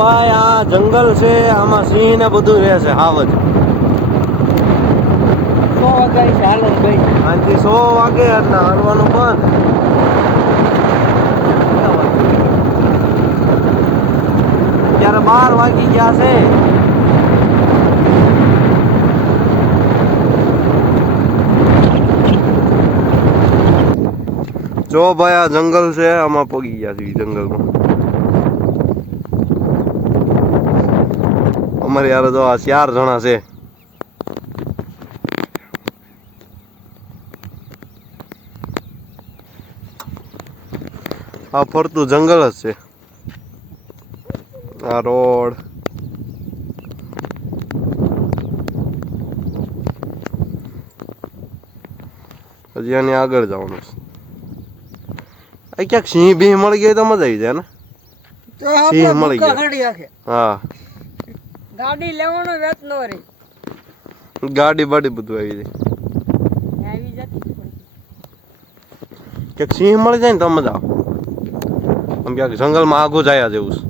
ભાઈ આ જંગલ છે, આમાં સિંહ ને બધું રહે છે. હાવ જ 100 વાગે ચાલો ભાઈ. આજથી 100 વાગે એટલે હાલવાનું બંધ. અત્યારે 12 વાગી ગયા છે. જો ભાઈ આ જંગલ છે, આમાં પગી ગયા છે જંગલમાં. અમારે યાર જો આ 4 જણા છે. આ ફરતું જંગલ જ છે. આ રોડ હજી આની આગળ જવાનું છે. આ ક્યાંક સિંહ બી મળી ગઈ તો મજા આવી જાય ને. સિંહ મળી ગયા. હા ગાડી લેવાનો વેત ન રહી. ગાડી બાડી બધું આવી જાય. આવી જતી ક્યાંક સિંહ મળી જાય ને તો મજા આવે. આમ ક્યાંક જંગલમાં આગું જાય જેવું છે.